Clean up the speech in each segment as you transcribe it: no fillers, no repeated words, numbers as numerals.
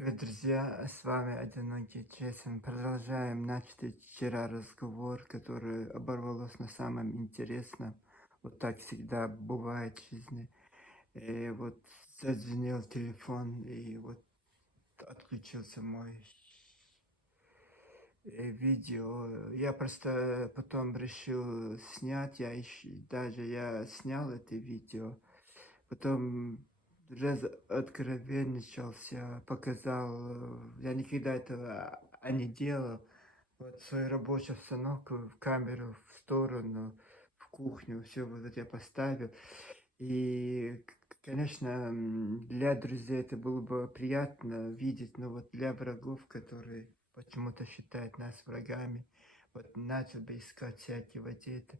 Привет, друзья! С вами Одинокий Честен. Продолжаем начатый вчера разговор, который оборвалось на самом интересном. Вот так всегда бывает в жизни. И вот зазвенел телефон, и вот отключился мой видео. Я просто потом решил снять, даже я снял это видео. Потом откровенничался, показал, я никогда этого не делал. Вот свою рабочую обстановку в камеру, в сторону, в кухню, все вот это я поставил. И, конечно, для друзей это было бы приятно видеть, но вот для врагов, которые почему-то считают нас врагами, вот начал бы искать всякие вот это.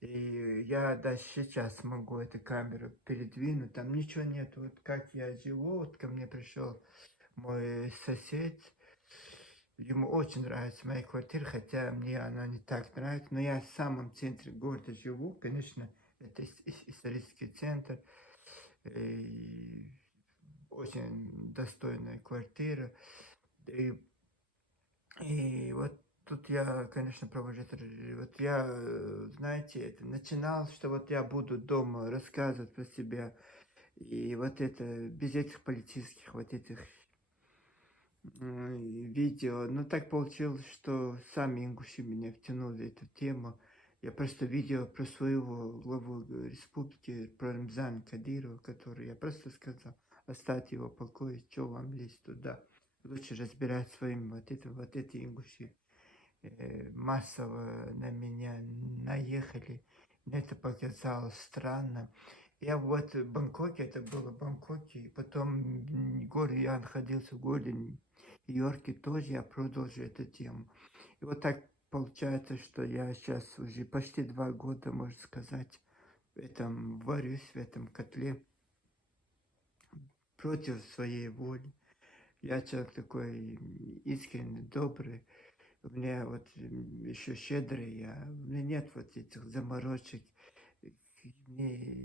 И я даже сейчас могу эту камеру передвинуть, там ничего нет. Вот как я живу, вот ко мне пришел мой сосед, ему очень нравится моя квартира, хотя мне она не так нравится, но я в самом центре города живу, конечно, это исторический центр, и очень достойная квартира. И и вот тут я, конечно, провожу вот я, знаете, это начинал, что вот я буду дома рассказывать про себя, и вот это без этих политических вот этих, видео. Но так получилось, что сами ингуши меня втянули в эту тему. Я просто видео про своего главу республики, про Рамзана Кадырова, который я просто сказал: "Оставьте его в покое, чё вам лезть туда? Лучше разбирать своим". Вот эти ингуши массово на меня наехали. Мне это показалось странно. Я вот в Бангкоке, это было в Бангкоке, и потом я находился в городе Нью-Йорке, тоже я продолжу эту тему. И вот так получается, что я сейчас уже почти 2 года, можно сказать, в этом варюсь, в этом котле против своей воли. Я человек такой искренний, добрый. У меня вот, еще щедрый я. У меня нет вот этих заморочек, э, мне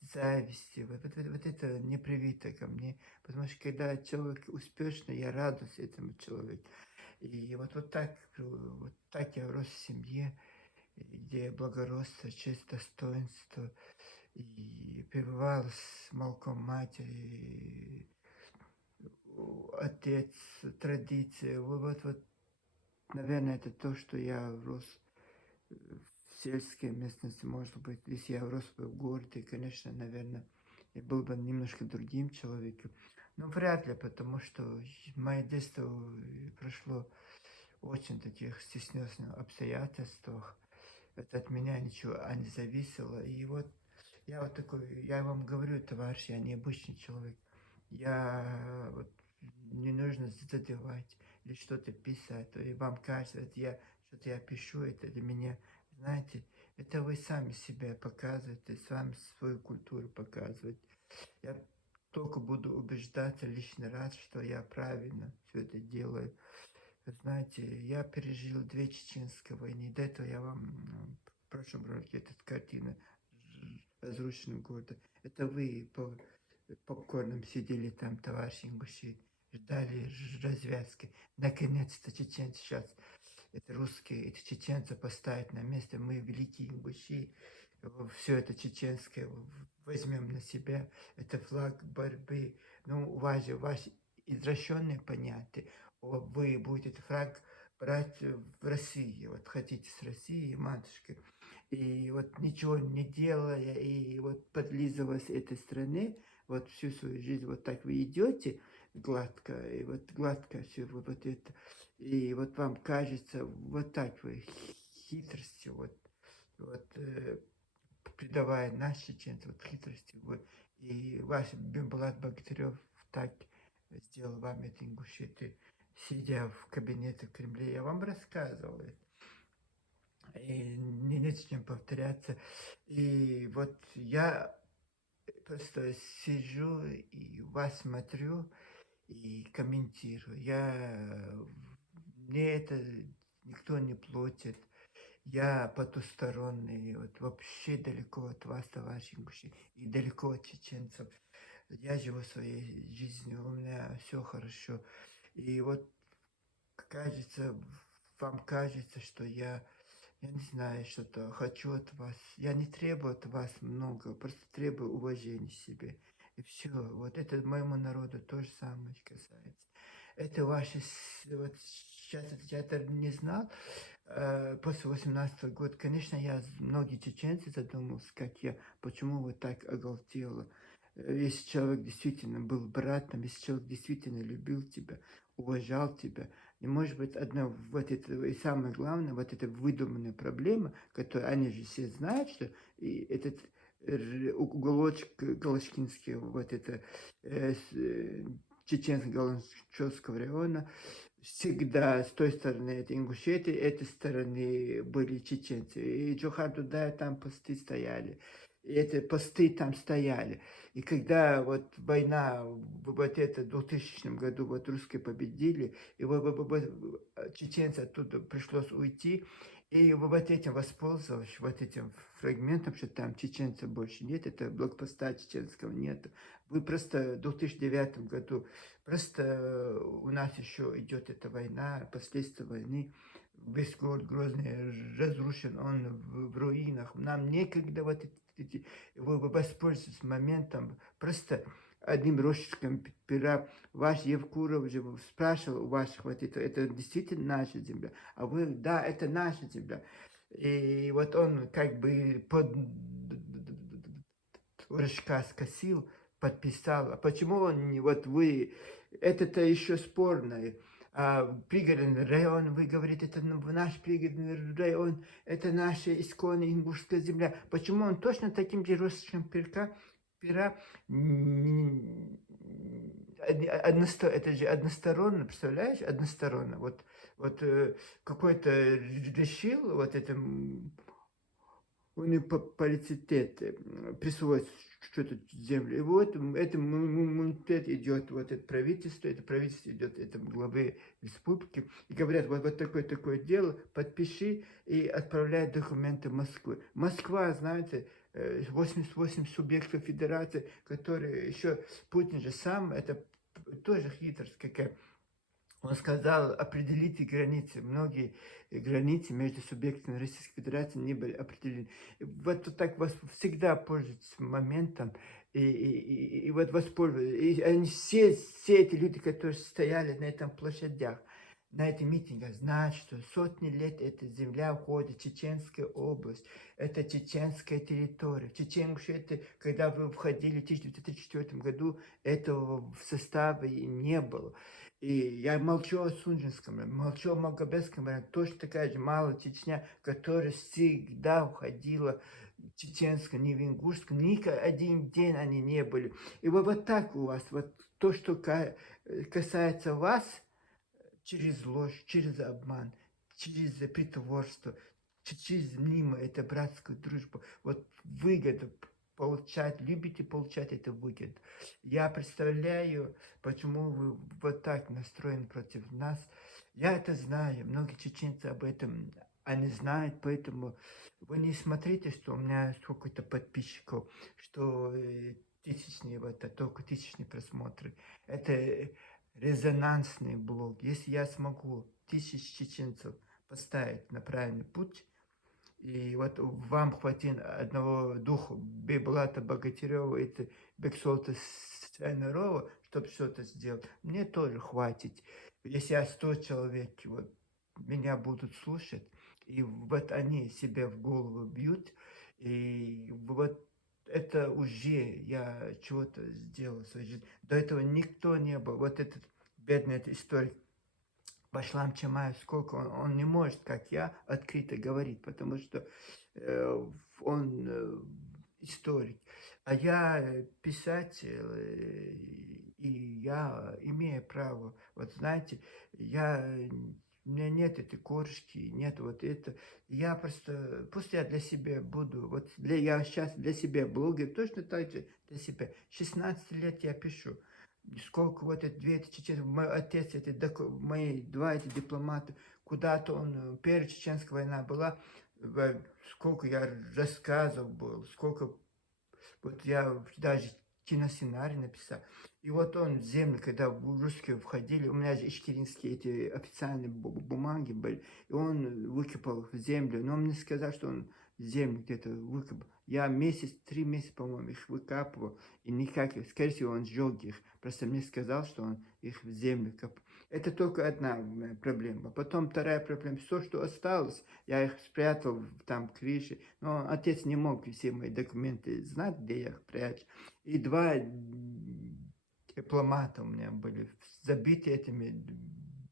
зависти. Вот это не привито ко мне. Потому что когда человек успешный, я радуюсь этому человеку. И вот так я рос в семье, где благородство, честь, достоинство. И пребывал с молоком матери, отец, традиция. Наверное, это то, что я рос в сельской местности, может быть. Если я рос бы в городе, конечно, наверное, я был бы немножко другим человеком. Но вряд ли, потому что мое детство прошло очень таких стесненных обстоятельствах. Это от меня ничего не зависело. И вот я вот такой, я вам говорю, товарищ, я необычный человек. Вот не нужно задевать или что-то писать, и вам кажется, что-то я пишу, это для меня, знаете, это вы сами себя показываете, сами свою культуру показываете. Я только буду убеждаться лишний раз, что я правильно все это делаю. Знаете, я пережил 2 чеченские войны. До этого я вам в прошлом ролике эта картина разрушенного города. Это вы по попкорном сидели там, товарищи ингуши, ждали развязки. Наконец-то чеченцы сейчас, это русские, эти чеченцы поставят на место. Мы, великие ингуши, все это чеченское возьмем на себя. Это флаг борьбы. Ну, у вас же ваши извращенные понятия. Вы будете этот флаг брать в России. Вот хотите с Россией, матушкой. И вот ничего не делая, и вот подлизываясь этой стране, вот всю свою жизнь вот так вы идете гладко, и вот гладко все вот это. И вот вам кажется, вот так вы хитростью, придавая нас, чеченцев, вот хитростью, вы, и ваш Бимбулат Богатырев так сделал вам это ингушеты, сидя в кабинете в Кремле. Я вам рассказывал это. И не зачем повторяться. И вот я просто сижу и вас смотрю и комментирую. Мне это никто не платит. Я потусторонний, вот вообще далеко от вас, товарищи ингуши, и далеко от чеченцев. я живу своей жизнью, у меня все хорошо. И вот кажется, вам кажется, что я не знаю, что-то хочу от вас. Я не требую от вас много, просто требую уважения себе. И все. Вот это моему народу то же самое касается. Это ваши... Вот сейчас я это не знал. После 18 года, конечно, многие чеченцы задумался, как я, почему вот так оголтело. Если человек действительно был братом, если человек действительно любил тебя, уважал тебя, и может быть одна вот это, и самое главное, вот эта выдуманная проблема, которую они же все знают, что и этот уголочек Галочкинский, вот это чеченско-галичевского района, всегда с той стороны это Ингушетия, этой стороны были чеченцы. И Джохар Дудаев там посты стояли. И эти посты там стояли. И когда вот война, вот это в 2000 году, вот русские победили, и чеченцы оттуда пришлось уйти, и вот этим воспользовавшись, вот этим фрагментом, что там чеченцев больше нет, это блокпоста чеченского нет. Вы просто в 2009 году, просто у нас еще идет эта война, последствия войны, весь город Грозный разрушен, он в руинах. Нам некогда вот вы воспользуйтесь моментом, просто одним росчерком пера. Ваш Евкуров же спрашивал у ваших, вот это действительно наша земля? А вы, да, это наша земля. И вот он как бы под Рыжка скосил, подписал. А почему он не, вот вы, это-то еще спорно. А пригородный район, вы говорите, это наш пригородный район, это наша исконная ингушская земля. Почему он точно таким же росточком пера это же односторонно, представляешь, односторонно. Вот какой-то решил вот это муниципалитет присвоить что-то землю. И вот это муниципалитет идет, вот это правительство идет, это главы республики, и говорят, вот такое дело, подпиши и отправляй документы в Москву. Москва, знаете, 88 субъектов федерации, которые еще, Путин же сам, это тоже хитрость какая. Он сказал, определите границы. Многие границы между субъектами Российской Федерации не были определены. И вот так вас всегда пользуются моментом и вот воспользуются. И они все эти люди, которые стояли на этом площадях, на этих митингах, знают, что сотни лет эта земля уходит, Чеченская область, это чеченская территория. В Чечен-Ингушетии, когда вы входили в 1934 году, этого в составе не было. И я молчу о Сунжинском, молчу о Малгобекском районе, точно такая же малая Чечня, которая всегда уходила чеченская, не венгурская, ни один день они не были. И вот так у вас, вот то, что касается вас, через ложь, через обман, через притворство, через мимо это братскую дружбу. Вот выгоду получать, любите получать эту выгоду. Я представляю, почему вы вот так настроены против нас. Я это знаю, многие чеченцы об этом, они знают, поэтому вы не смотрите, что у меня сколько-то подписчиков, что тысячные, вот, только тысячные просмотры. Это резонансный блог. Если я смогу тысяч чеченцев поставить на правильный путь, и вот вам хватит одного духа Бейбулата Богатырева и Бексолта Свинарова, чтобы что-то сделать, мне тоже хватит. Если я 100 человек, вот, меня будут слушать, и вот они себе в голову бьют, и вот это уже я чего-то сделал в своей жизни. До этого никто не был. Вот этот бедный этот историк Башлам Чамаев, сколько он не может, как я, открыто говорить, потому что он историк. А я писатель, и я имею право. Вот знаете, у меня нет этой корочки, нет вот это. Я просто, пусть я для себя буду, вот я сейчас для себя блогер, точно так же для себя. 16 лет я пишу. Сколько вот это, две эти чеченцы, мой отец, мои два эти дипломата, куда-то он, первая чеченская война была, сколько я рассказов был, сколько, вот я даже киносценарий написал. И вот он в землю, когда русские входили, у меня же ичкеринские эти официальные бумаги были, и он выкопал в землю. Но он мне сказал, что он в землю где-то выкопал. Я месяц, 3 месяца, по-моему, их выкапывал, и никак, скорее всего, он сжег их. Просто мне сказал, что он их в землю копал. Это только одна проблема. Потом вторая проблема. Все, что осталось, я их спрятал там в крыше. Но отец не мог все мои документы знать, где я их прячу. И 2 дипломата у меня были забиты этими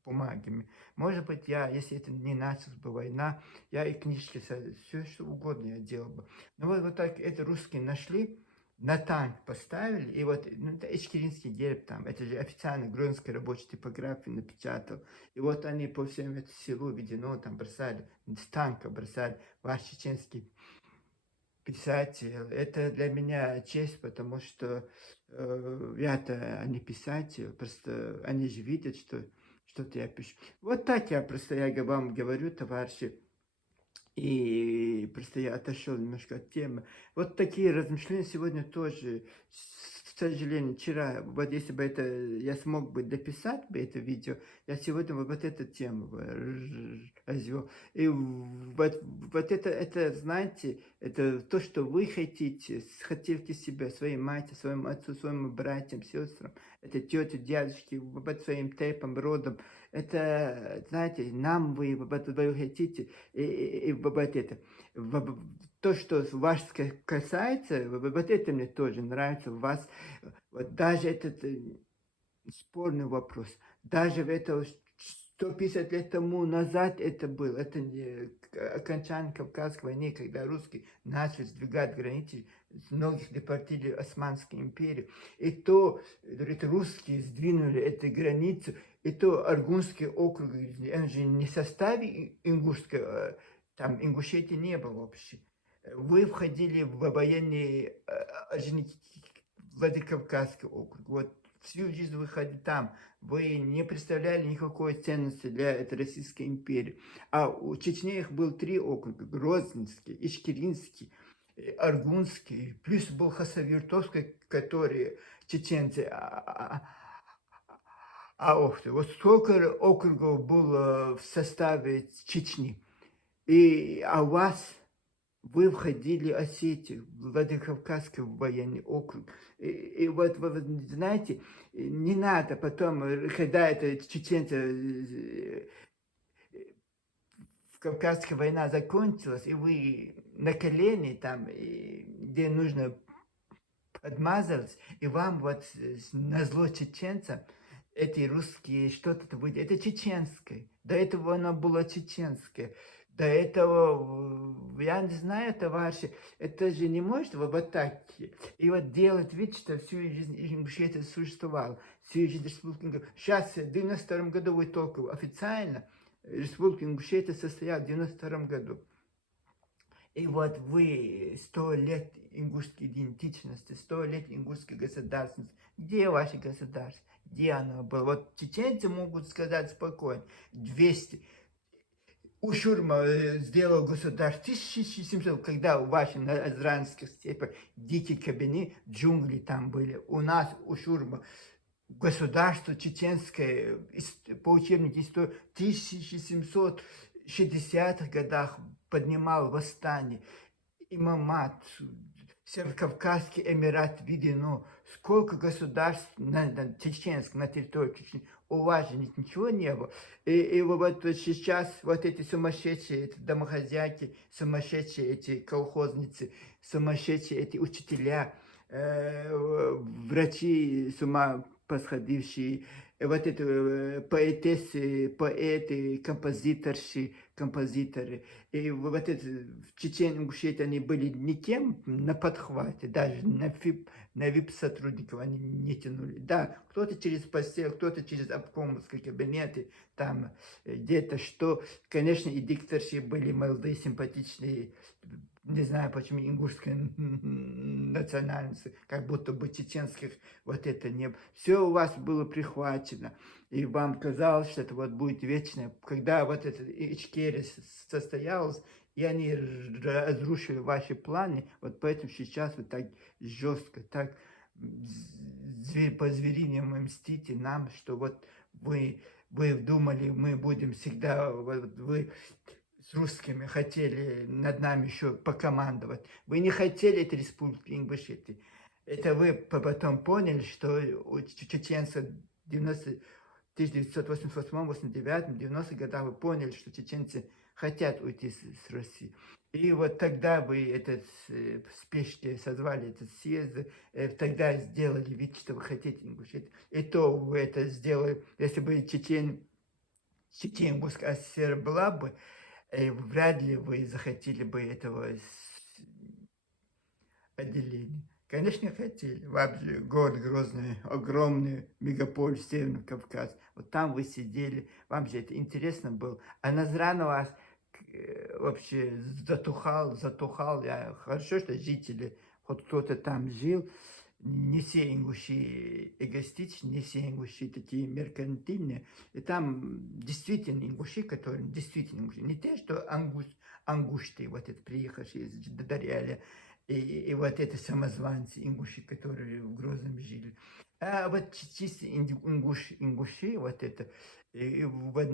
бумагами. Может быть, если это не началась бы война, я и книжки, все что угодно я делал бы. Но вот так это русские нашли, на танк поставили, и вот, ну, это ичкеринский герб там, это же официально Гродненской рабочей типографии напечатал. И вот они по всему этому селу Ведено там бросали, с танка бросали, ваш чеченский писатель. Это для меня честь, потому что я-то не писатель, просто они же видят, что-то я пишу. Вот так я вам говорю, товарищи. И просто я отошел немножко от темы. Вот такие размышления сегодня тоже, к сожалению, вчера, вот если бы я смог бы дописать бы это видео, я сегодня вот эту тему бы развел. И вот это, знаете, это то, что вы хотите себя, своей матери, своему отцу, своим братьям, сестрам, это тети, дядюшки, вот своим тейпам, родом, это, знаете, нам вы хотите, и вот это. То, что вас касается, вот это мне тоже нравится. У вас вот даже этот спорный вопрос, даже в это 150 лет тому назад это было, это не окончание Кавказской войны, когда русские начали сдвигать границы, многих депортили Османской империи. И то это русские сдвинули эту границу, и то Аргунский округ, он же не в составе Ингушской, там Ингушетии не было вообще. Вы входили в военный Владикавказский округ. Вот всю жизнь вы ходили там. Вы не представляли никакой ценности для этой Российской империи. А у Чечни их был 3 округа. Грозненский, Ичкеринский, Аргунский. Плюс был Хасавюртовский, который чеченцы. Ух ты, вот сколько округов было в составе Чечни. А у вас вы входили в Осетию, Владикавказский военный округ. И вот, вы знаете, не надо потом, когда это чеченцы, Кавказская война закончилась, и вы на колени там, где нужно подмазались, и вам вот назло чеченцам эти русские что-то выйдет. Это чеченское. До этого оно было чеченское. До этого, я не знаю, товарищи, это же не может вот так. И вот делать вид, что всю жизнь Ингушетия существовала. Всю жизнь республика. Сейчас, в 92 году, вы только официально, республика Ингушетия состояла в 92 году. И вот вы 100 лет ингушской идентичности, 100 лет ингушской государственности. Где ваше государство? Где оно было? Вот чеченцы могут сказать спокойно. 200. Ушурма сделал государство 1700, когда в ваших азранских степях дикие кабины, джунгли там были. У нас Ушурма государство чеченское по учебнику истории в 1760-х годах поднимал восстание. Имамат, Северокавказский Эмират Ведено, сколько государств чеченских на территории Чечни, у вас же ничего не было. И вот сейчас вот эти сумасшедшие эти домохозяйки, сумасшедшие эти колхозницы, сумасшедшие эти учителя, врачи с ума посходившие, вот это поэтессы, поэты, композиторы. И вот это в Чечне, Ингушетии они были никем на подхвате, даже на VIP-сотрудников они не тянули. Да, кто-то через постель, кто-то через обкомовские кабинеты, там где-то что. Конечно, и дикторши были молодые, симпатичные, не знаю, почему ингушской национальности, как будто бы чеченских вот это не было. Все у вас было прихвачено, и вам казалось, что это вот будет вечно. Когда вот это Ичкерия состоялось, и они разрушили ваши планы, вот поэтому сейчас вы так жестко, так по звериному мстите нам, что вот вы думали, мы будем всегда, вот вы с русскими хотели над нами еще покомандовать. Вы не хотели этой республики Ингушетии. Это вы потом поняли, что у чеченцев 90 1988, 89, 90 годах вы поняли, что чеченцы хотят уйти с России. И вот тогда вы в спешке созвали этот съезд, тогда сделали вид, что вы хотите Ингушетию. И то вы это сделали, если бы Чечен-Ингушская ССР была бы, вряд ли вы захотели бы этого отделения. Конечно, хотели. Вообще город Грозный, огромный мегаполис Северный Кавказ. Вот там вы сидели, вам же это интересно было. А Назран у вас вообще затухал. Хорошо, что жители, хоть кто-то там жил. Не все ингуши эгоистичны, не все ингуши такие меркантильные. И там действительно ингуши, которые действительно ингуши. Не те, что ангушты, вот это приехавшие из Дадарьяля, и вот это самозванцы, ингуши, которые в Грозном жили. А вот чисто ингуши, вот это, вот,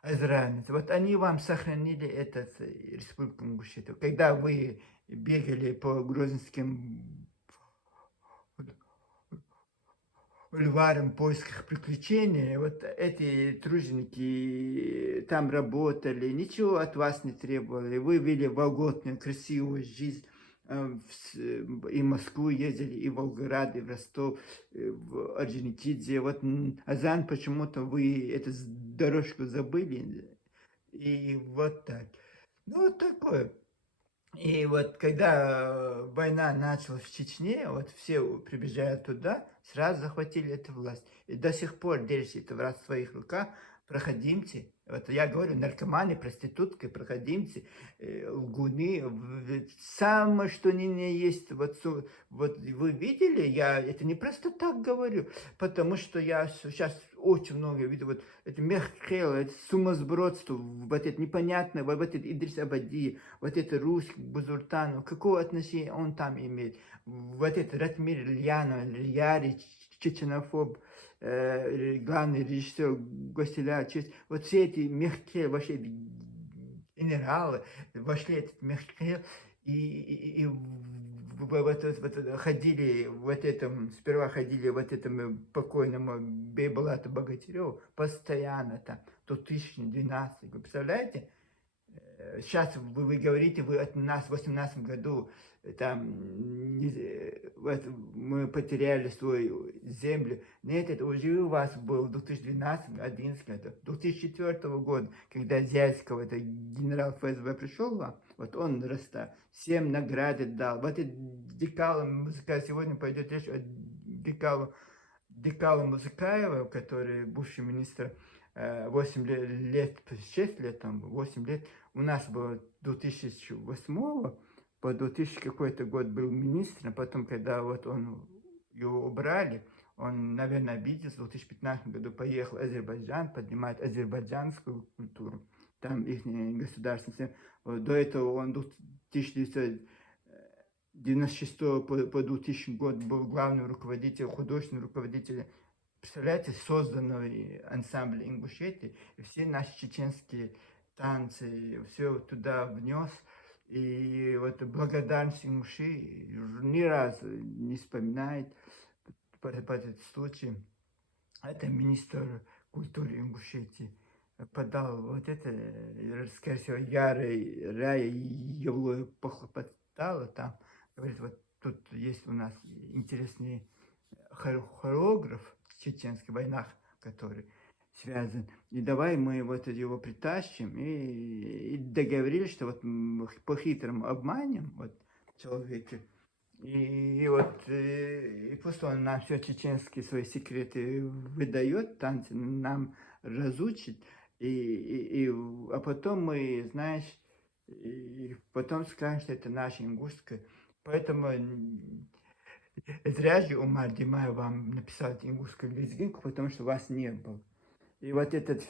азранец, вот они вам сохранили этот республику Ингушетию. Когда вы бегали по грузинским бульварам в поисках приключений, вот эти труженики там работали, ничего от вас не требовали. Вы вели вольготную, красивую жизнь. И в Москву ездили, и в Волгоград, и в Ростов, в Орджоникидзе. Вот Азан почему-то вы эту дорожку забыли. И вот так. Ну, вот такое. И вот когда война началась в Чечне, вот все прибежали туда, сразу захватили эту власть. И до сих пор держите это власть в своих руках. Проходимцы, вот я говорю, наркоманы, проститутки, проходимцы, лгуны, самое что ни на есть. Вот вы видели, я это не просто так говорю, потому что я сейчас очень много видел, вот это Меххел, это сумасбродство, вот это непонятное, вот это Идрис Абади, вот это русский Бузуртанов, какого отношения он там имеет, вот это Ратмир Ильянов, Яри, чеченофоб, главный режиссер Гостеля, вот все эти мягкие вообще генералы вошли в этот мягкий и ходили вот этом, сперва ходили вот этому покойному Бейбалату Богатыреву постоянно там, 2012, вы представляете? Сейчас вы говорите, вы от нас в 18 году там вот, мы потеряли свою землю. Нет, это уже у вас был 2012-2011, 2004 года, когда Зяйского, это генерал ФСБ пришел вам, вот он растал, всем награды дал. Вот это Декала Музыкаева, сегодня пойдет речь о Декала Музыкаева, который бывший министр 8 лет, 6 лет, там, 8 лет, у нас было 2008 по 2000 какой-то год был министром, потом, когда вот его убрали, он, наверное, обиделся, в 2015 году поехал в Азербайджан поднимать азербайджанскую культуру, там их государственность. До этого он 1996 по 2000 год был главным руководителем, художественным руководителем, представляете, созданный ансамбль Ингушетии, и все наши чеченские танцы, все туда внес. И вот благодарность Ингуши ни разу не вспоминает по этот случай. Это министр культуры Ингушетии подал вот это, скорее всего, Рая его похлопотала там. Говорит, вот тут есть у нас интересный хореограф в чеченских войнах, который связан. И давай мы вот его притащим и договорились, что вот по хитрому обманем вот человека. И пусть он нам все чеченские свои секреты выдает, танцы нам разучит, а потом мы, знаешь, и потом скажем, что это наша ингушская. Поэтому зря же Умар Димаев вам написал ингушскую лезгинку, потому что вас не было. И вот этот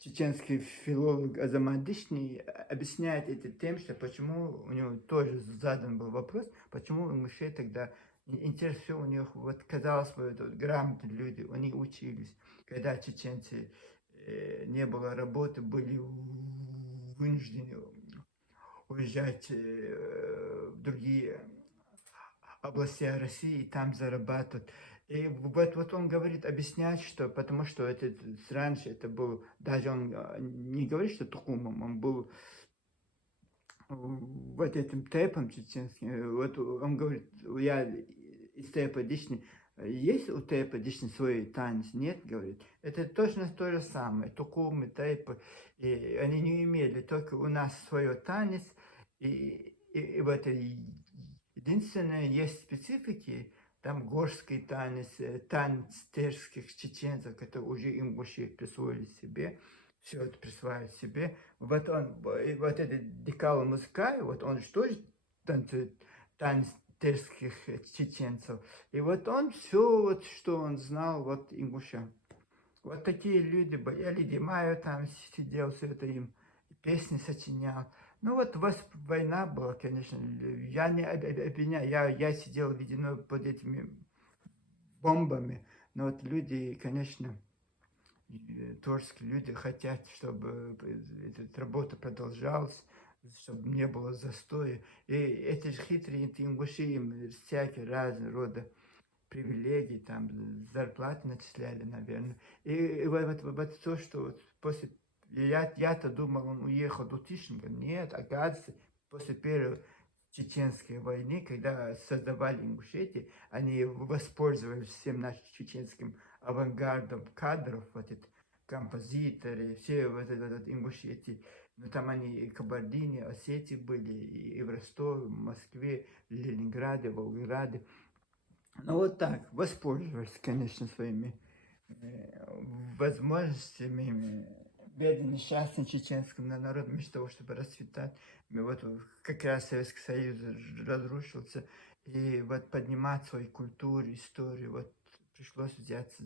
чеченский филолог Азамадышний объясняет это тем, что почему у него тоже задан был вопрос, почему ингушей тогда Интересно, все у них, вот казалось бы, вот, грамотные люди, они учились. Когда чеченцы не было работы, были вынуждены уезжать в другие области России и там зарабатывать. И вот он говорит, объясняет, что потому что это раньше это был, даже он не говорит, что Тухумом, он был вот этим тэпом чеченским. Вот он говорит, я из тэпа дични, есть у тэпа дични свой танец? Нет, говорит. Это точно то же самое. Тукумы, тэпы, и они не имели, только у нас свой танец, и в этой единственное, есть специфики, там горский танец, танец терских чеченцев, которые уже ингуши присвоили себе, все это присваивает себе. Вот он, вот этот Дикало Мускай, вот он что же танцует танец терских чеченцев. И вот он все, вот, что он знал, вот ингуша. Вот такие люди были. Я Лидия Маю там сидел, все это им песни сочинял. Ну вот у вас война была, конечно, я не обвиняю, я сидел ледяной под этими бомбами, но вот люди, конечно, творческие люди хотят, чтобы эта работа продолжалась, чтобы не было застоя. И эти же хитрые ингуши, им всякие разные рода привилегий, там, зарплаты начисляли, наверное. И вот то, что вот после... Я-то думал, он уехал в 2000 году. Нет, оказывается, после первой чеченской войны, когда создавали Ингушетию, они воспользовались всем нашим чеченским авангардом кадров, вот эти композиторы, все вот этот Ингушетии. Ну, там они и Кабардине, Осетии были, и в Ростове, в Москве, Ленинграде, Волгограде. Ну вот так, воспользовались, конечно, своими возможностями. Бедный, несчастный чеченскому народу, вместо того, чтобы расцветать. Вот как раз Советский Союз разрушился. И вот поднимать свою культуру, историю, вот пришлось взяться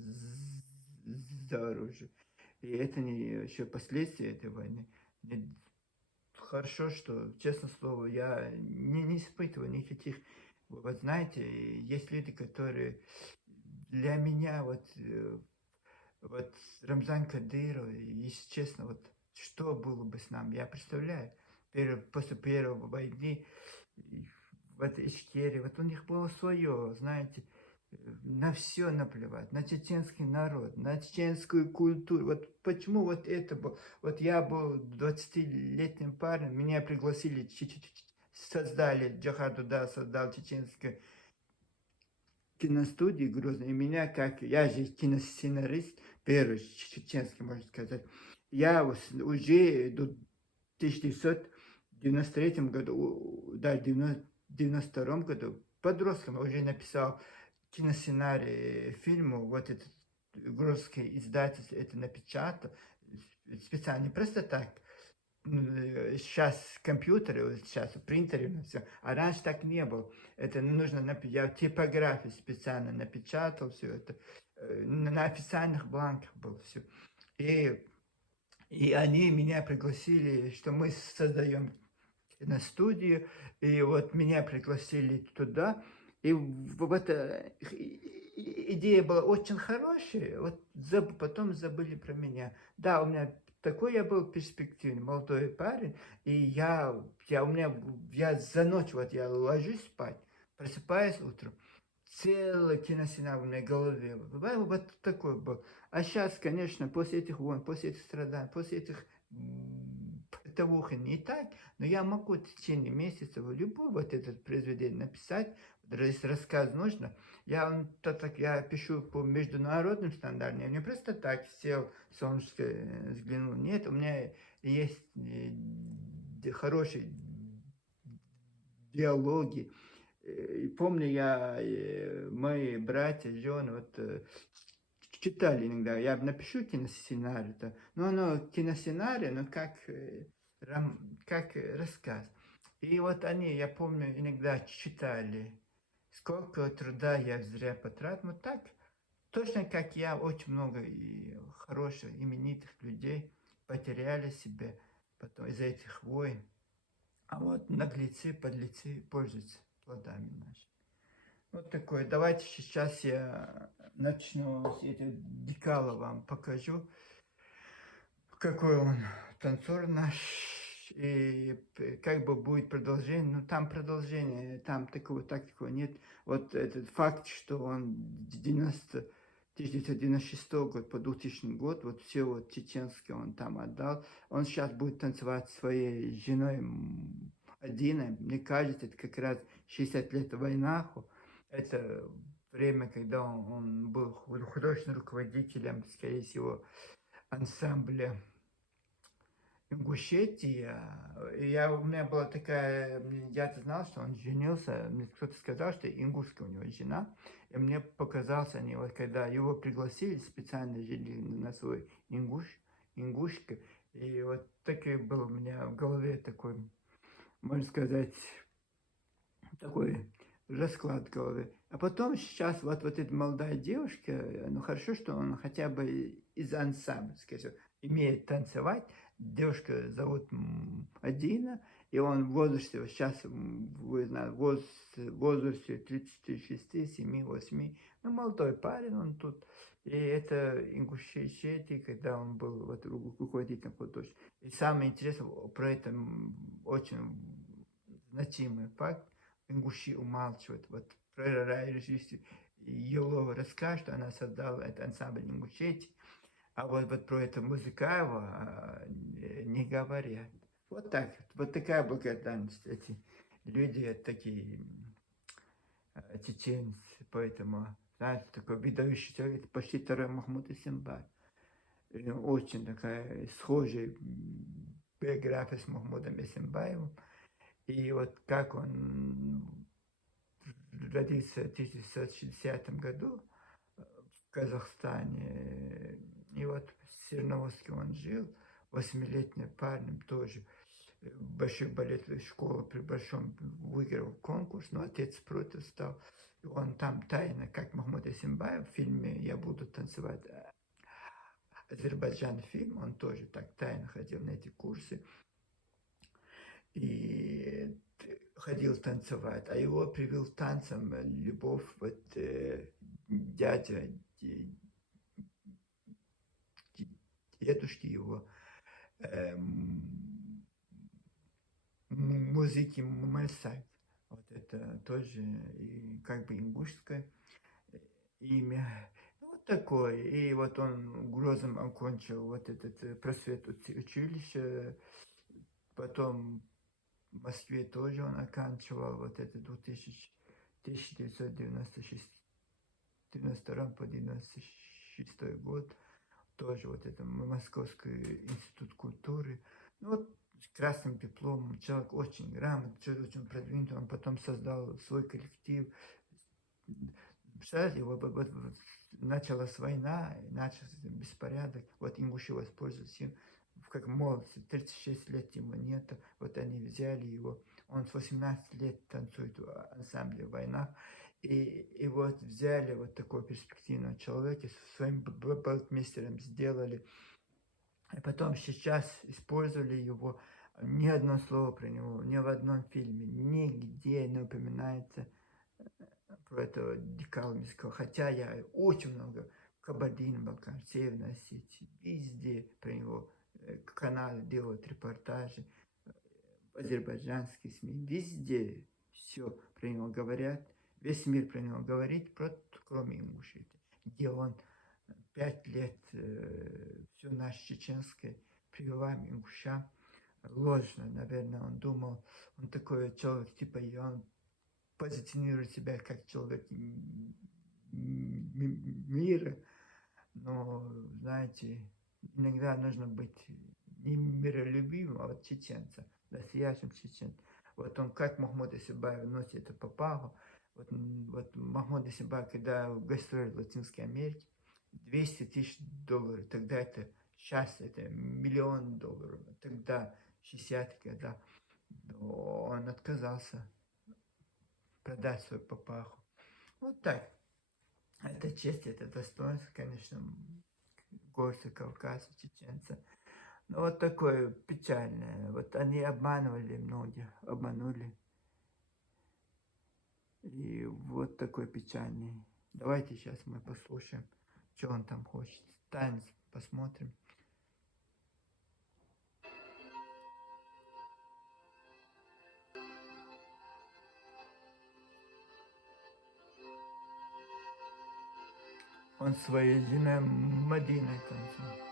за оружие. И это не еще последствия этой войны. Хорошо, что, честное слово, я не испытываю никаких... Вот знаете, есть люди, которые для меня вот Рамзан Кадыров, если честно, вот что было бы с нами, я представляю, после первой войны в этой Ичкерии, вот у них было свое, знаете, на все наплевать, на чеченский народ, на чеченскую культуру. Вот почему вот это было? Вот я был 20-летним парнем, меня пригласили, создали, Джахар Дуда создал чеченскую киностудии Грозно. И меня, как я же киносценарист, первый чеченский, можно сказать, я уже до 1993 году, да, 92 году, подростком уже написал киносценарий фильму, вот этот Грозский издательство это напечатал, специально, не просто так, сейчас компьютеры, сейчас принтеры, все, а раньше так не было. Это нужно, я в типографии специально напечатал все это, на официальных бланках было все. И, и они меня пригласили, что мы создаем на студию, и вот меня пригласили туда, и вот идея была очень хорошая, вот потом забыли про меня. Да, у меня такой я был перспективный молодой парень, и я за ночь, вот я ложусь спать, просыпаюсь утром, целый киносценарий в моей голове. Вот такой был. А сейчас, конечно, после этих войн, после этих страданий, после этих бытовух не так, но я могу в течение месяца любое вот это произведение написать, если рассказ нужно. Я пишу по международным стандартам, я не просто так сел, солнышко взглянул. Нет, у меня есть хорошие диалоги. И помню, мои братья, жены, вот читали иногда, я напишу киносценарий, но оно киносценарий, но как рассказ. И вот я помню, иногда читали, сколько труда я зря потратил. Вот так, точно как я, очень много хороших, именитых людей потеряли себя потом из-за этих войн. А вот наглецы, подлецы пользуются плодами нашими. Вот такой. Давайте сейчас я начну с этого Дикала вам покажу, какой он танцор наш, и как бы будет продолжение. Ну, там продолжение, там такого нет. Вот этот факт, что он 1996 год по 2000 год, вот все вот чеченское он там отдал. Он сейчас будет танцевать со своей женой Адиной. Мне кажется, это как раз 60 лет войнаху. Это время, когда он был художественным руководителем, скорее всего, ансамбля Ингушетия. У меня была такая, я-то знал, что он женился, мне кто-то сказал, что ингушская у него жена, и мне показалось, они вот когда его пригласили, специально жили на свой ингушка, и вот так и был у меня в голове такой, можно сказать, такой расклад в голове. А потом сейчас вот эта молодая девушка, ну хорошо, что он хотя бы из ансамбля, скажем, умеет танцевать. Девушка зовут Адина, и он в возрасте, вот сейчас, вы знаете, в возрасте 36, 7, 8, ну молодой парень он тут. И это Ингушетия, когда он был вот руководителем художества. И самое интересное про это очень значимый факт, ингуши умалчивают. Вот про режиссер Елова расскажет, что она создала этот ансамбль Ингушетии, а вот про это Музыкаева не говорят. Вот так, вот такая благодарность. Эти люди такие чеченцы, поэтому, знаете, такой выдающий человек, это почти второй Махмуд Исимбай. Очень такая схожая биография с Махмудом Исимбаевым. И вот как он родился в 1960 году в Казахстане, и вот в Серновске он жил, 8-летним парнем тоже, большой балетной школы при Большом выиграл конкурс, но отец против стал. И он там тайно, как Махмуд Эсимбаев в фильме «Я буду танцевать», Азербайджан фильм, он тоже так тайно ходил на эти курсы. И ходил танцевать, а его привел танцем любовь, вот дядя, дедушки его, музыки Мальсай. Вот это тоже и как бы ингушское имя. Вот такое. И вот он Грозом окончил вот этот просвет училище, потом в Москве тоже он оканчивал вот это 1996, 92 по 96 год, тоже вот это Московский институт культуры. Ну вот с красным дипломом, человек очень грамотный, человек очень продвинутый, он потом создал свой коллектив. Представляете, вот началась война, начался беспорядок, вот ингуши воспользовались им, как молодцы, 36 лет ему нет, вот они взяли его, он с 18 лет танцует в ансамбле «Война», и вот взяли вот такого перспективного человека, своим балетмейстером сделали, и потом сейчас использовали его, ни одно слово про него, ни в одном фильме, нигде не упоминается про этого Дикалмиского, хотя я очень много Кабардино-Балкар, Северной Осетии, везде про него каналы делают репортажи, азербайджанские СМИ, везде все про него говорят, весь мир про него говорит, кроме Ингушетии, где он 5 лет все наше чеченское прививаем ингушам, ложно, наверное, он думал, он такой человек, типа, и он позиционирует себя как человек мира, но, знаете, иногда нужно быть не миролюбивым, а вот чеченцем, настоящим чеченцем. Вот он, как Махмуд Исимбаев носит это папаху, вот Махмуд Исимбаев, когда гастролил в Латинской Америке, 200 тысяч долларов, тогда это, сейчас это $1 миллион, тогда, в 60-е годы, он отказался продать свою папаху. Вот так. Это честь, это достоинство, конечно, горца Кавказа, чеченца. Но вот такое печальное. Вот они обманывали многих, обманули. И вот такой печальный. Давайте сейчас мы послушаем, что он там хочет. Танец посмотрим. Он своей женой Мадиной танцует.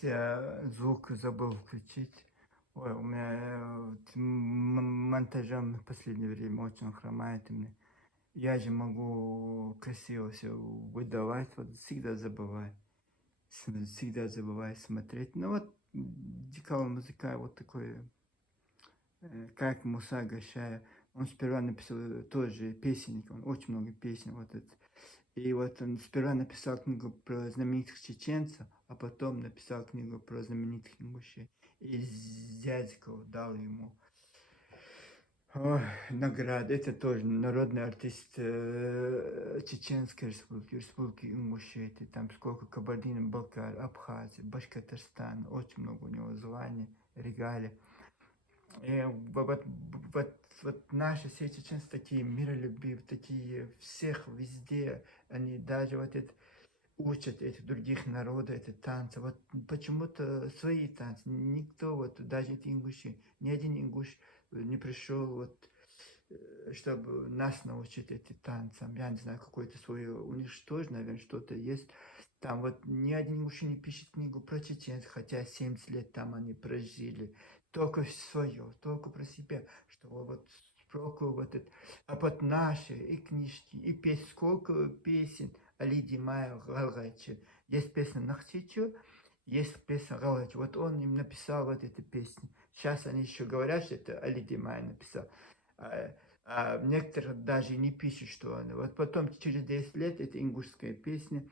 Я звук забыл включить. Ой, у меня монтажом в последнее время очень хромает. И мне. Я же могу красиво все выдавать, вот всегда забываю. Всегда забываю смотреть. Ну вот, Дикал музыка вот такой, как Муса Гашая. Он сперва написал тоже песенник, он очень много песен. Вот это. И вот он сперва написал книгу про знаменитых чеченцев, а потом написал книгу про знаменитых ингушей. И Зязьков дал ему награды. Это тоже народный артист Чеченской республики, республики Ингушетии. Там сколько Кабардино-Балкар, Абхазия, Башкортостан. Очень много у него званий, регалий. И вот наши все чеченцы такие миролюбивые, такие всех везде. Они даже вот это учат этих других народов, это танцы. Вот почему-то свои танцы. Никто, вот даже эти ингуши, ни один ингуш не пришел, вот, чтобы нас научить этим танцам. Я не знаю, какое-то свое, у них тоже, наверное, что-то есть. Там вот ни один ингуш не пишет книгу про чеченцев, хотя 70 лет там они прожили. Только свое, только про себя, что вот сколько вот это. А вот наши и книжки, и песни, сколько песен Али Димая Галгачи. Есть песня Нахчичу, есть песня Галгач. Вот он им написал вот эту песню. Сейчас они еще говорят, что это Али Димай написал. А некоторые даже не пишут, что она. Вот потом, через 10 лет, это ингушская песня.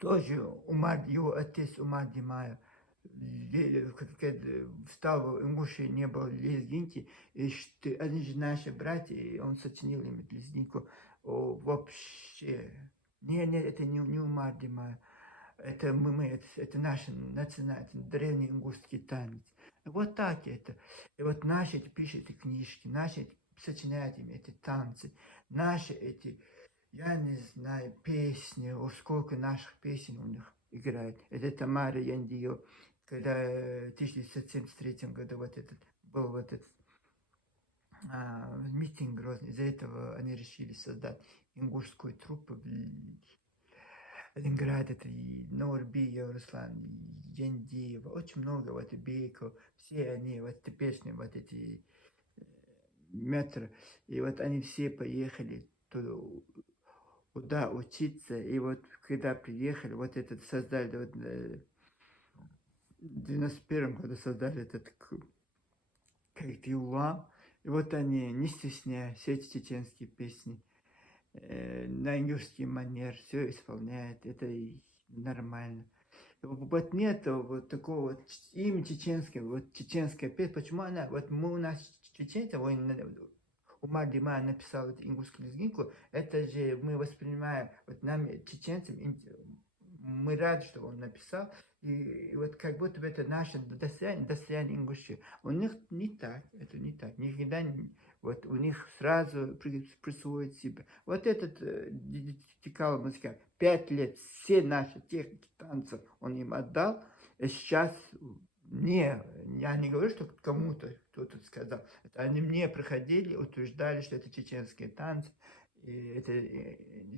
Тоже Умар, его отец Умар Димая встал в Ингушии, не было лезгинки, и что, они же наши братья, и он сочинил им лезгинку. Вообще, не, это не Умар Димая. это наш национальный, древний ингушский танец. Вот так это. И вот наши эти пишут эти книжки, наши сочиняют им эти танцы, наши эти, я не знаю, песни, о, сколько наших песен у них играет. Это Тамара Яндио, когда в 1973 году вот этот был вот этот митинг грозный. Из-за этого они решили создать ингушскую труппу в Ленинград. Это и Нурбиев, Руслан Яндиев, очень много, вот и Бейков, все они, вот эти песни, вот эти метро. И вот они все поехали туда учиться. И вот когда приехали, вот этот создали, вот, в 91 году создали этот коллектив УЛАМ. И вот они, не стесняясь, все эти чеченские песни на ингушский манер все исполняют. Это и нормально. Вот нет вот такого вот имя чеченского, вот чеченская песня. Почему она, вот мы у нас чеченцы, Умар Дима написал вот ингушскую лезгинку, это же мы воспринимаем, вот нам, чеченцам, мы рады, что он написал, и вот как будто бы это наше достояние ингуши. У них не так, это не так, никогда не, вот у них сразу присвоит себе. Вот этот Тикало музыка, 5 лет, все наши техники танцев он им отдал, и сейчас я не говорю, что кому-то кто-то сказал. Это они мне приходили, утверждали, что это чеченские танцы, это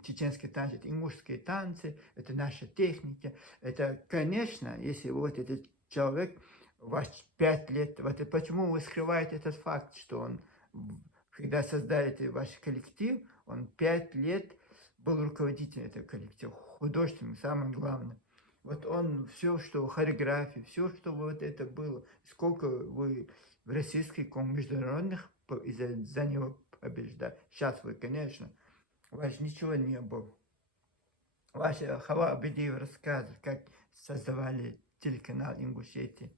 чеченские танцы, это ингушские танцы, это наша техника. Это, конечно, если вот этот человек, ваш 5 лет, вот и почему вы скрываете этот факт, что он, когда создаете ваш коллектив, он 5 лет был руководителем этого коллектива, художественным, самое главное. Вот он все, что хореографии, все, что вот это было, сколько вы в российских, международных за него побеждали. Сейчас вы, конечно, у вас ничего не было. Ваша Хава Абедиева рассказывает, как создавали телеканал Ингушетии.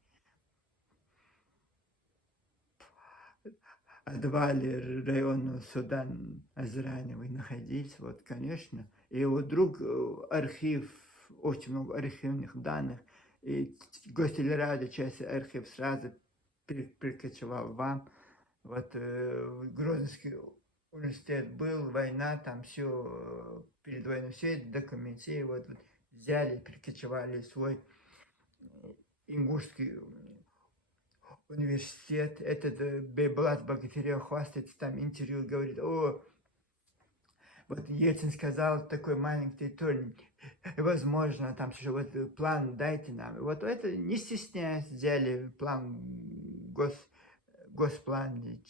Отдавали району Судан Азрани, вы находились, вот, конечно. И вот друг архив, очень много архивных данных, и гостелерадио, часть архив сразу перекочевал вам. Вот Грозный университет был, война, там все, перед войной, все эти документы, вот взяли, перекочевали свой ингушский университет. Этот Бейблат Богатырев хвастается, там интервью говорит, вот Ельцин сказал, такой маленький территории, возможно, там еще вот план дайте нам. Вот это не стесняясь взяли план, госплан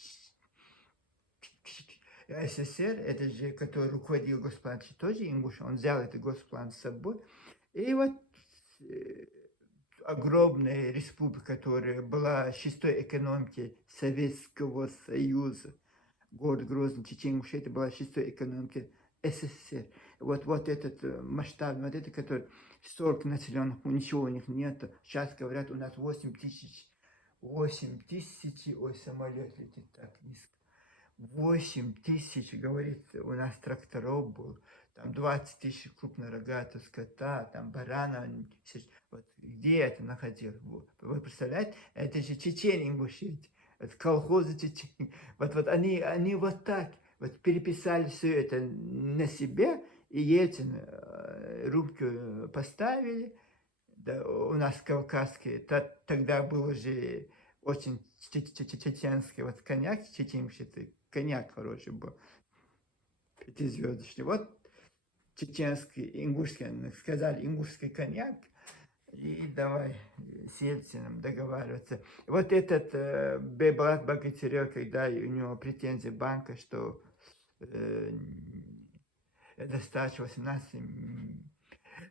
СССР, это же, который руководил госплан, тоже ингуш, он взял этот госплан с собой. И вот огромная республика, которая была шестой экономикой Советского Союза, город Грозный, Чечен-Ингушетия, это была шестой экономикой СССР. Вот этот масштаб, вот это, который 40 населенных, ничего у них нет. Сейчас говорят, у нас 8 тысяч, ой, самолет летит так низко. 8 тысяч, говорит, у нас тракторов было, там 20 тысяч крупнорогатого скота, там барана. Вот где это находилось? Вы представляете? Это же Чечен-Ингушетия. Это колхозы Чечен. Вот они вот так вот переписали все это на себя, и Ельцин рубку поставили. Да, у нас кавказский, тогда был уже очень чеченский вот коньяк, чеченский коньяк хороший был, пятизвездочный. Вот чеченский, ингушский, сказали ингушский коньяк, и давай с Ельциным договариваться. Вот этот Бейблат Богатырев, когда у него претензии банка, что достаточно 18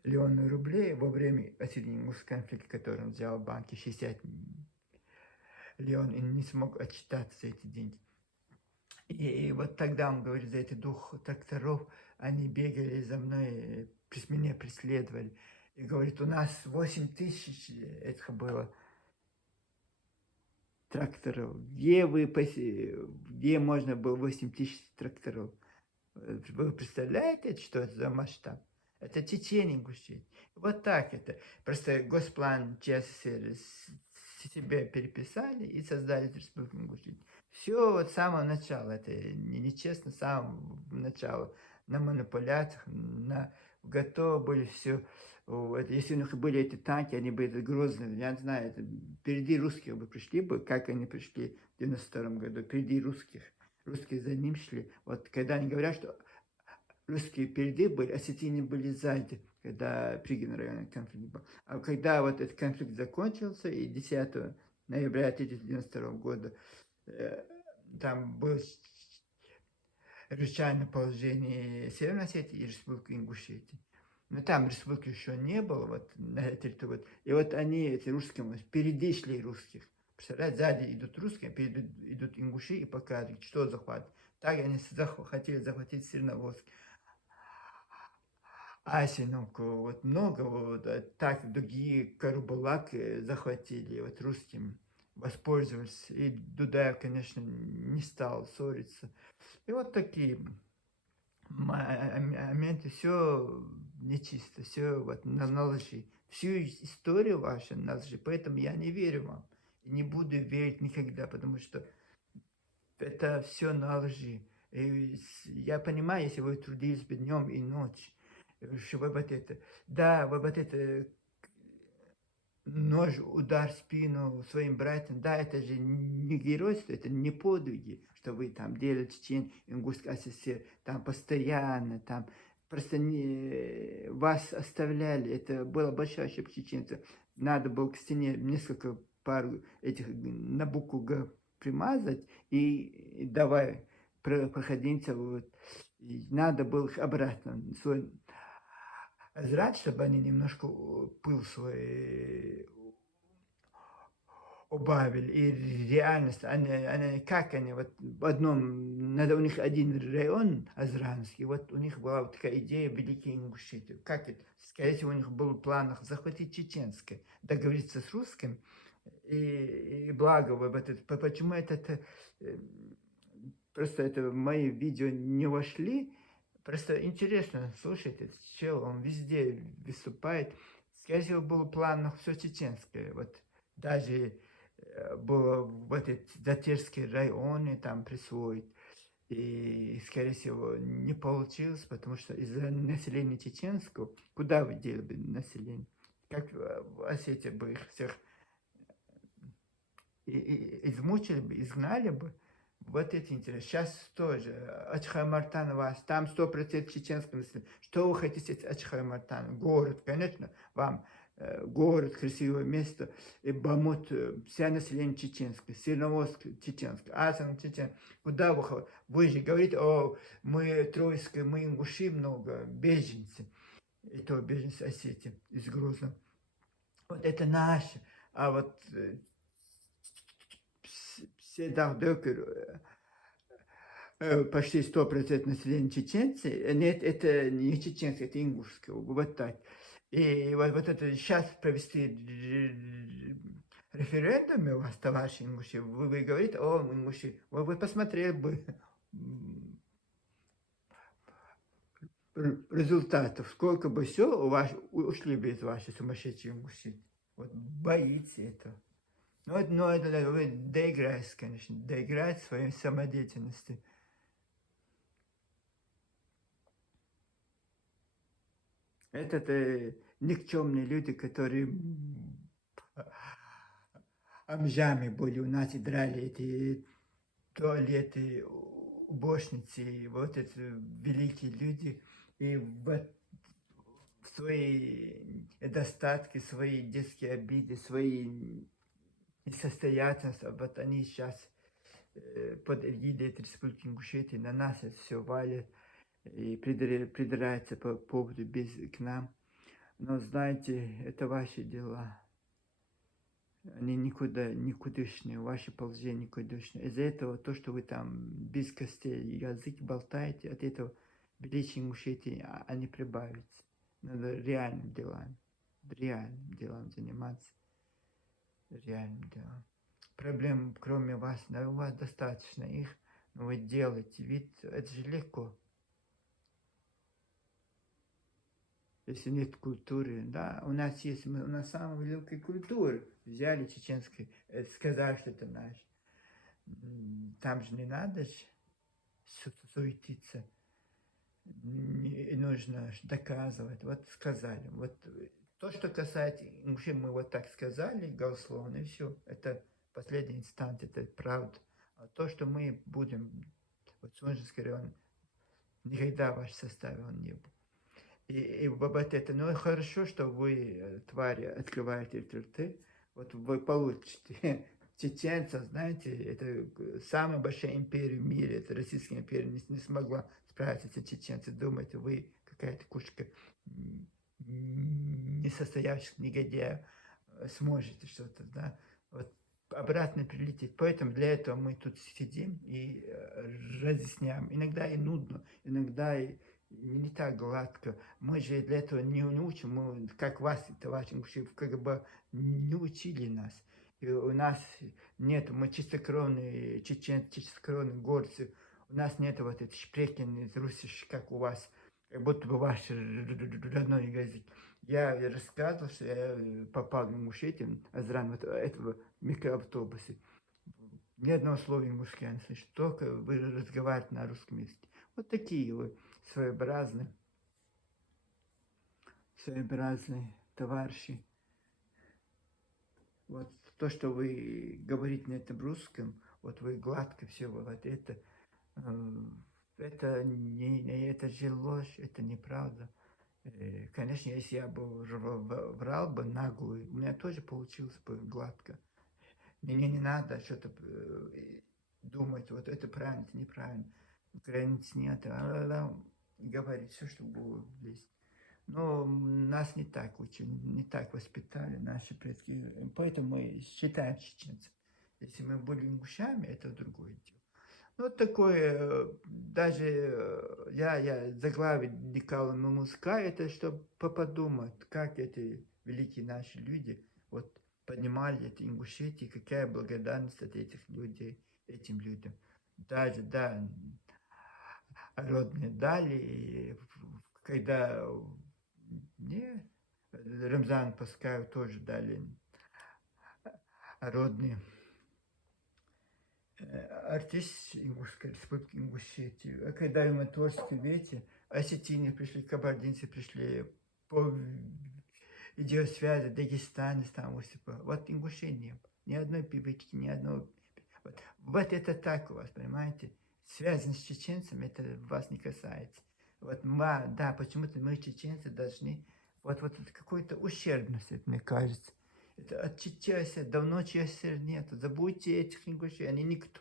миллионов рублей во время осенне-ингушского конфликта, который он взял в банке, 60 миллионов, и не смог отчитаться за эти деньги. И вот тогда он говорит, за эти 2 тракторов они бегали за мной, меня преследовали. И говорит, у нас 8 тысяч это было тракторов. Где можно было 8 тысяч тракторов? Вы представляете, что это за масштаб? Это Чечения, Ингушетия. Вот так это. Просто Госплан ЧССР себе переписали и создали Республику Ингушетия. Все вот с самого начала. Это нечестно с самого начала. На манипуляциях, на готовы были все. Вот. Если у них были эти танки, они были грозные. Я не знаю, это, впереди русских бы пришли бы, как они пришли в 92 году, впереди русских. Русские за ним шли. Вот когда они говорят, что русские впереди были, осетины были сзади, когда Пригин районе конфликт был. А когда вот этот конфликт закончился, и 10 ноября 1992 года э, там было решальное положение Северной Осетии и Республики Ингушетии. Но там республики еще не было, вот на этой территории. Вот. И вот они, эти русские, впереди шли русских. Представляете, сзади идут русские, впереди идут ингуши и показывают, что захват. Так они хотели захватить Свердловск. Асиновку, вот много, вот, так другие Карабулак захватили, вот русским воспользовались. И Дудаев, конечно, не стал ссориться. И вот такие моменты, все нечисто, все вот на лжи. Всю историю вашу на лжи, поэтому я не верю вам. И не буду верить никогда, потому что это все на лжи. И я понимаю, если вы трудились бы днем и ночью, что вы вот это, да, вы вот это нож, удар в спину своим братьям, да, это же не геройство, это не подвиги, что вы там делали Чечен, Ингушской ССР, там постоянно, там просто не, вас оставляли, это была большая ошибка чеченцев. Надо было к стене несколько пару этих на букву Г примазать и давай проходимся, вот. И надо было их обратно, свой зрать, чтобы они немножко пыл свой убавили. И реальность, они как они, вот в одном, надо у них один район Азранский, вот у них была вот такая идея Великой Ингушетии. Как это? Скорее всего, у них был в планах захватить Чеченское, договориться с русским, и благо вот это, почему это просто это в мои видео не вошли. Просто интересно, слушайте, этот чел, он везде выступает. Скорее всего, было в планах все чеченское. Вот даже было в эти затерские районы там присвоить. И, скорее всего, не получилось, потому что из-за населения чеченского, куда вы дели бы население? Как в Осетии бы их всех измучили бы, изгнали бы? Вот это интересно. Сейчас тоже. Ачхаймартан вас. Там 100% чеченского населения. Что вы хотите от Ачхаймартана? Город, конечно, вам город, красивое место. И Бамут, вся население чеченское. Свердловск чеченское. Асан чеченское. Куда вы хотите? Вы же говорите, о, мы тройские, мы ингуши много, беженцы. И то беженцы Осетии из Грузии. Вот это наше. А вот все Дагдокер, почти 100% населения чеченцы. Нет, это не чеченцы, это ингушские, вот так. И вот это сейчас провести референдум у вас, товарищи ингуши, вы говорите, о, ингуши, вы посмотрели бы результатов, сколько бы все у вас ушли бы из вашей сумасшедшей ингуши. Вот боитесь этого. Ну, это вы доиграетесь, конечно, доиграете своей самодеятельности. Это никчемные люди, которые амжами были у нас и драли эти туалеты, уборщицы, вот эти великие люди. И вот свои достатки, свои детские обиды, свои несостоятельности, вот они сейчас под эгидой Республики Ингушетии на нас это все валят и придирается по поводу без к нам. Но знаете, это ваши дела. Они никудышные, ваши положения никудышные. Из-за этого то, что вы там без костей язык болтаете, от этого величия Ингушетии не прибавится. Надо реальным делом заниматься, реальным делом. Проблем кроме вас, но у вас достаточно их, но вы делаете вид, это же легко. если нет культуры, да, у нас есть, мы, у нас самая великая культура. Взяли чеченский, сказали, что это наш. Там же не надо суетиться, не нужно доказывать. Вот сказали. Вот то, что касается ингушей, мы вот так сказали, голословно, и все. Это последняя инстанция, это правда. А то, что мы будем, вот Сунжинский район, никогда ваш составе он не был. И вот это, ну хорошо, что вы, твари, открываете рты, вот вы получите чеченцев, знаете, это самая большая империя в мире, это Российская империя не смогла справиться с чеченцами. Думаете, вы какая-то кучка несостоявших негодяев сможете что-то, да, вот обратно прилететь. Поэтому для этого мы тут сидим и разъясняем. Иногда и нудно, иногда и не так гладко. Мы же для этого не учим, мы, как вас, товарищи в КГБ, не учили нас. И у нас нет, мы чистокровные чеченцы, чистокровные горцы. У нас нет вот этих шпрекин из русиш, как у вас, как будто бы ваш родной язык. Я рассказывал, что я попал в Ингушетию, Азран, вот этого микроавтобусе. Ни одного слова ингушского я не слышу, только вы разговариваете на русском языке. Вот такие вы своеобразные, своеобразные товарищи. Вот то, что вы говорите на этом русском, вот вы гладко все, вот это не это же ложь, это неправда. Конечно, если я бы врал бы наглую, у меня тоже получилось бы гладко. Мне не надо что-то думать, вот это правильно, это неправильно. Границ нет, говорить все, что было здесь. Но нас не так учили, не так воспитали наши предки. Поэтому мы считаем чеченцев. Если мы были ингушами, это другое дело. Ну, вот такое, даже я заглавие Никола Мамуска, это чтобы подумать, как эти великие наши люди вот поднимали эти Ингушетии, какая благодарность от этих людей, этим людям. Даже, да, родные дали, и когда мне Рамзан Паскаев тоже дали родные артист Ингушской республики Ингушетии. А когда мы творческие вети, осетины пришли, кабардинцы пришли, по видеосвязи, Дагестанец там выступал. Вот Ингушей не было. Ни одной певички, ни одного... Вот это так у вас, понимаете? Связано с чеченцами, это вас не касается. Вот мы, да, почему-то мы, чеченцы, должны... Вот какой-то ущербность, это, мне кажется. Это от чеченца, давно чеченцев нет. Забудьте этих ингушей, они никто.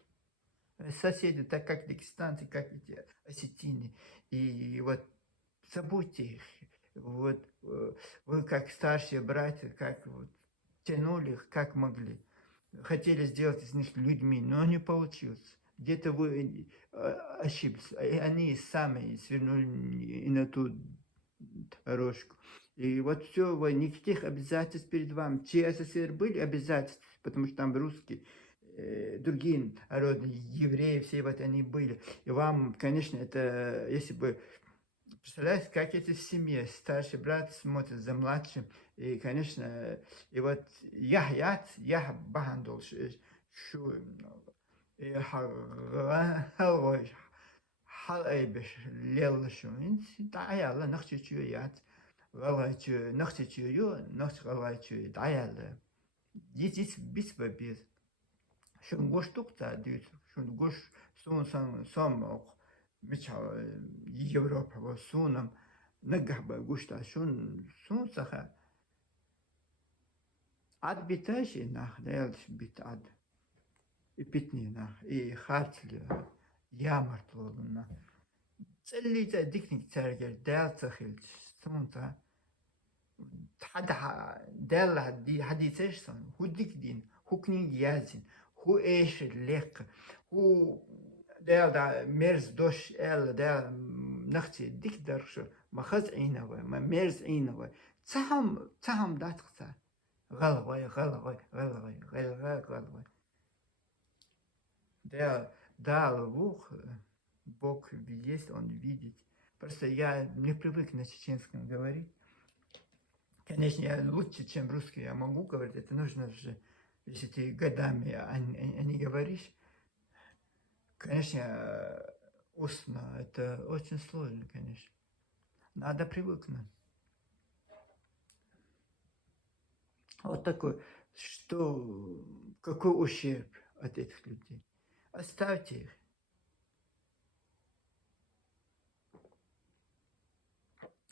Соседи, так как дагестанцы, как эти осетины. И вот забудьте их. Вот вы как старшие братья, как вот тянули их, как могли. Хотели сделать из них людьми, но не получилось. Где-то вы ошиблись. Они сами свернули и на ту дорожку. И вот все, никаких обязательств перед вами. Те СССР были обязательства, потому что там русские, другие народы, евреи, все вот они были. И вам, конечно, это, если бы, представляете, как это в семье, старший брат смотрит за младшим, и, конечно, и вот я бахандол, шу, حال أي بش ليل شو إنت تعيا لا نختي تشويات غلا تشو نختي تشويو نخت غلا تشو تعيا يتيس بيس ببيس شو نقوش تقطع ديت شو نقوش سام مش يوروبا وسونم نجح بقوش تا شون سخا عاد بيتاش ناخ دايلش بيت عاد بيتني ناخ إي خارتل يامرتلونا تسلي ديكنيك تارجر دال تخيل سونتا دال حديثش سون هو ديك دين هو كنيج يازين هو ايش الليق هو دال مرز دوش دال نختي ديك درشو ما خز عينه ما مرز عينه تهم داتقتا غلغوي дал Бог, Бог есть, Он видит. Просто я не привык на чеченском говорить. Конечно, я лучше, чем русский, я могу говорить, это нужно же, если ты годами не говоришь, конечно, устно, это очень сложно, конечно. Надо привыкнуть. Вот такой, что, какой ущерб от этих людей? Оставьте их.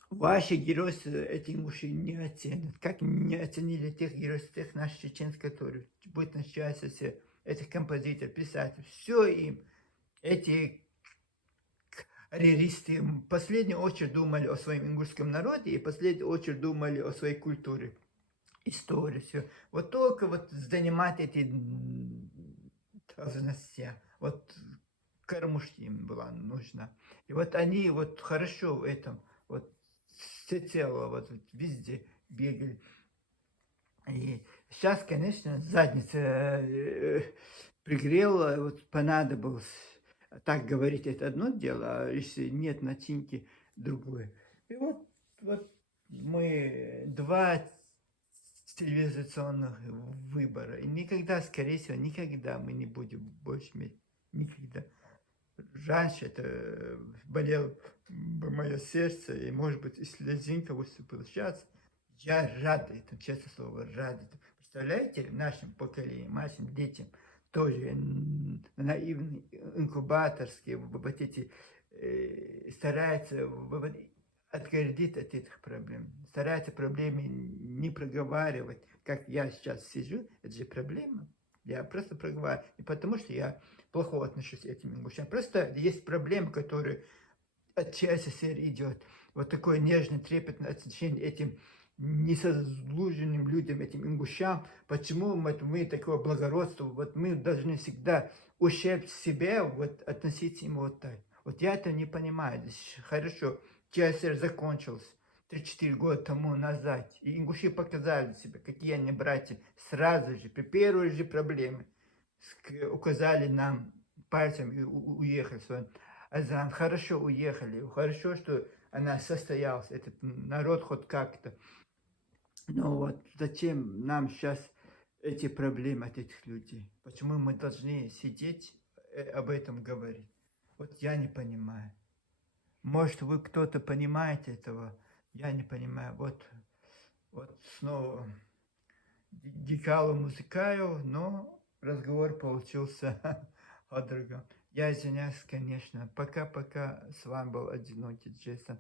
Ваши геройства эти мужчины не оценят. Как не оценили тех геройств, тех наших чеченцев, которые будут начаться с этих композиторов, писателей. Все им. Эти карьеристы в последнюю очередь думали о своем ингушском народе и в последнюю очередь думали о своей культуре, истории, все. Вот только вот занимать эти должности, вот кормушки им была нужна. И вот они вот хорошо в этом, вот всецело, вот везде бегали. И сейчас, конечно, задница пригрела, вот понадобилось. Так говорить это одно дело, а если нет начинки, другое. И вот мы два цивилизационных выбора. И никогда, скорее всего, никогда мы не будем больше иметь. Никогда. Раньше это болело бы мое сердце, и, может быть, и слезинка выступила. Сейчас я рад этому, честное слово, рад этому. Представляете, нашим поколениям, нашим детям тоже наивные, инкубаторские, вот эти, стараются отгородить от этих проблем, стараются проблемы не проговаривать, как я сейчас сижу, это же проблема. Я просто проговариваю, не потому что я плохо отношусь к этим мужчинам. Просто есть проблемы, которые от ЧССР идет. Вот такое нежное, трепетное отношение этим несослуженным людям, этим ингушам. Почему мы такого благородства, вот мы должны всегда ущерб себе вот относиться ему вот так. Вот я это не понимаю. Хорошо, ЧССР закончился 3-4 года тому назад. И ингуши показали себе, какие они братья. Сразу же, при первой же проблеме указали нам пальцем и уехали. Азан, хорошо уехали, хорошо, что она состоялась, этот народ хоть как-то. Но вот зачем нам сейчас эти проблемы от этих людей? Почему мы должны сидеть об этом говорить? Вот я не понимаю. Может, вы кто-то понимаете этого? Я не понимаю. Вот снова дикало музыкаю, но разговор получился о другом. Я извиняюсь, конечно. Пока-пока. С вами был одинокий Джейсон.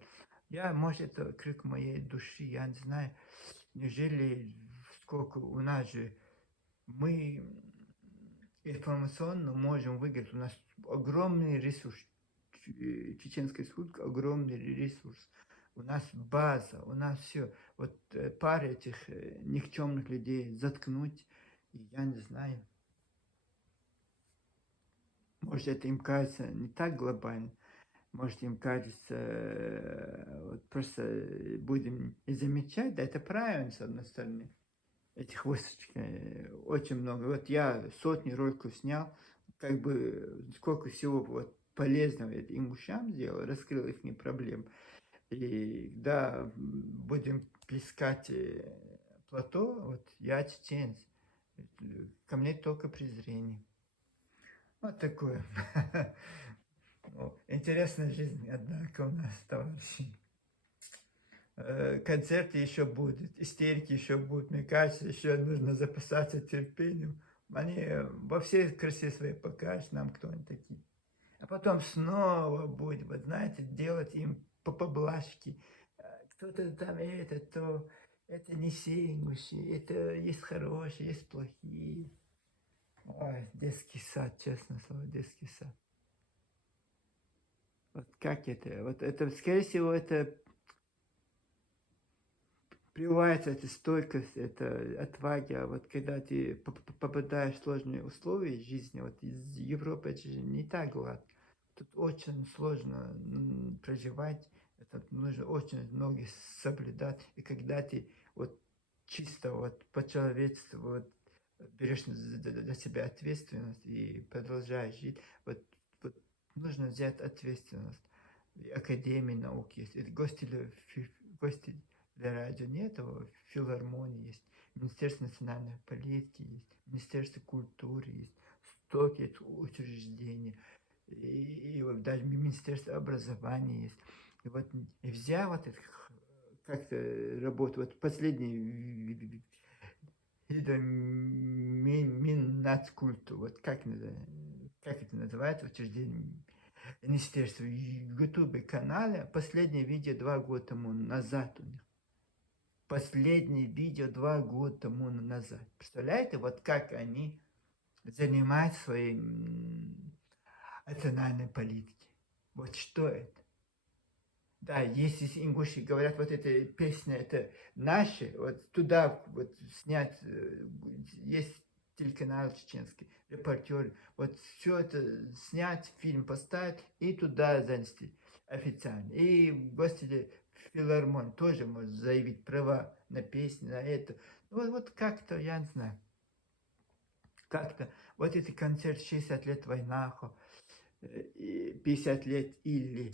Может, это крик моей души, я не знаю. Неужели сколько у нас же мы информационно можем выиграть. У нас огромный ресурс. Чеченская республика огромный ресурс. У нас база, у нас все. Вот пару этих никчемных людей заткнуть, я не знаю. Может, это им кажется не так глобально. Может, им кажется, вот просто будем не замечать, да, это правильно, с одной стороны. Этих высочек очень много. Вот я сотни роликов снял, как бы сколько всего вот полезного этим ушам сделал, раскрыл их проблем. И да, будем искать плато, вот я чеченец, ко мне только презрение. Вот такое. Интересная жизнь, однако, у нас, товарищи. Концерты еще будут, истерики еще будут. Мне кажется, еще нужно запасаться терпением. Они во всей красе своей покажут нам, кто они такие. А потом снова будет, вот знаете, делать им по поблажке. Кто-то там это, то это не сингуши, это есть хорошие, есть плохие. Ой, детский сад, честно слово, детский сад. Вот как это? Вот это, скорее всего, это прививается эта стойкость, это отвага. А вот когда ты попадаешь в сложные условия жизни, вот из Европы это же не так гладко. Тут очень сложно проживать, это нужно очень много соблюдать. И когда ты вот чисто вот по-человечеству вот берешь за себя ответственность и продолжаешь жить, вот нужно взять ответственность. И Академии наук есть, это гости для радио нет, а филармонии есть, Министерство национальной политики есть, Министерство культуры есть, столько учреждений, и вот даже Министерство образования есть. И вот и взял вот это как-то работу, вот последний это Миннацкульту, вот как это называется, учреждение, министерство, ютубе канале, последнее видео 2 года тому назад у них. Последнее видео 2 года тому назад. Представляете, вот как они занимаются своей национальной политикой. Вот что это? Да, если ингуши говорят, вот эта песня, это наши, вот туда вот снять, есть телеканал чеченский, репортеры, вот все это снять, фильм поставить и туда занести официально. И гости филармон тоже может заявить права на песни, на это. Вот как-то, я не знаю, как-то, вот этот концерт 60 лет войнахо, и 50 лет или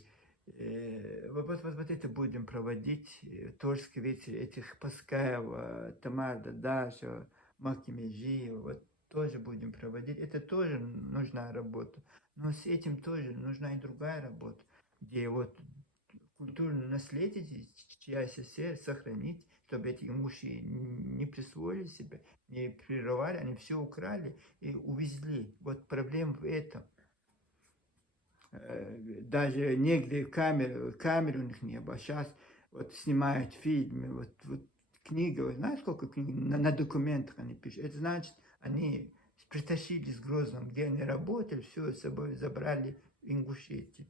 вот это будем проводить. Торжский вечер этих Паскаева, Тамара Даша, Макимежиева, вот тоже будем проводить. Это тоже нужна работа. Но с этим тоже нужна и другая работа, где вот культурное наследие чья СССР сохранить, чтобы эти имущие не присвоили себе, не прерывали, они все украли и увезли. Вот проблема в этом. Даже негде камеры у них не было. Сейчас вот снимают фильмы, вот книга, вот знаешь, сколько книг на документах они пишут. Это значит, они притащили с Грозным, где они работали, все с собой забрали в Ингушетию.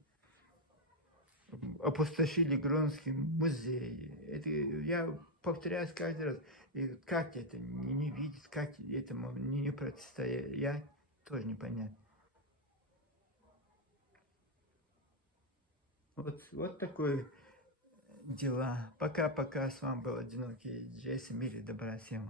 Опустошили Гронский музей. Это, я повторяюсь каждый раз. И как это не видеть, как этому не противостоять, тоже непонятно. Вот такой дела. Пока-пока. С вами был одинокий Джейсон. Мире добра всем.